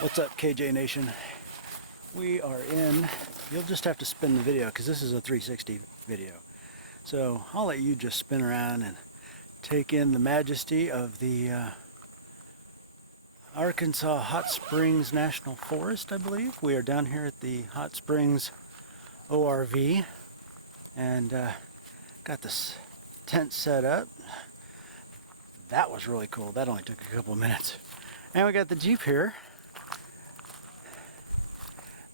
What's up, KJ Nation? We are in, you'll just have to spin the video because this is a 360 video. So I'll let you just spin around and take in the majesty of the Arkansas Hot Springs National Forest, I believe. We are down here at the Hot Springs ORV and got this tent set up. That was really cool. That only took a couple of minutes. And we got the Jeep here.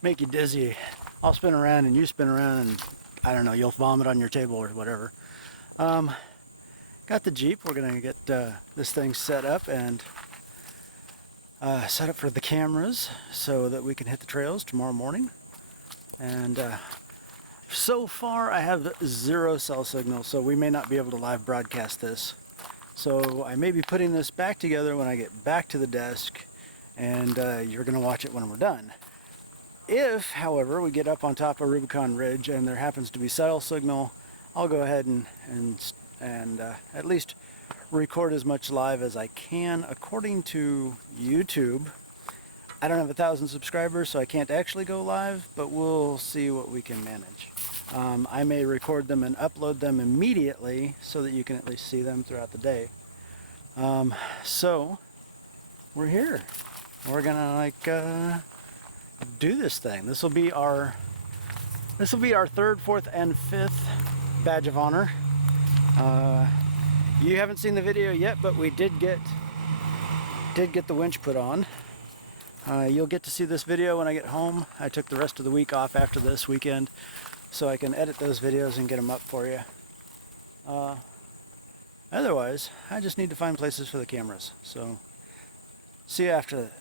Make you dizzy. I'll spin around and you spin around and I don't know, you'll vomit on your table or whatever. Got the Jeep. We're gonna get this thing set up and set up for the cameras so that we can hit the trails tomorrow morning. And so far I have 0 cell signal, so we may not be able to live broadcast this. So I may be putting this back together when I get back to the desk, and you're gonna watch it when we're done. If, however, we get up on top of Rubicon Ridge and there happens to be cell signal, I'll go ahead and at least record as much live as I can. According to YouTube, I don't have 1,000 subscribers, so I can't actually go live, but we'll see what we can manage. I may record them and upload them immediately so that you can at least see them throughout the day. So we're here. We're gonna do this thing. This will be our 3rd, 4th, and 5th badge of honor. You haven't seen the video yet, but we did get the winch put on. You'll get to see this video when I get home. I took the rest of the week off after this weekend, so I can edit those videos and get them up for you. Otherwise, I just need to find places for the cameras. So, see you after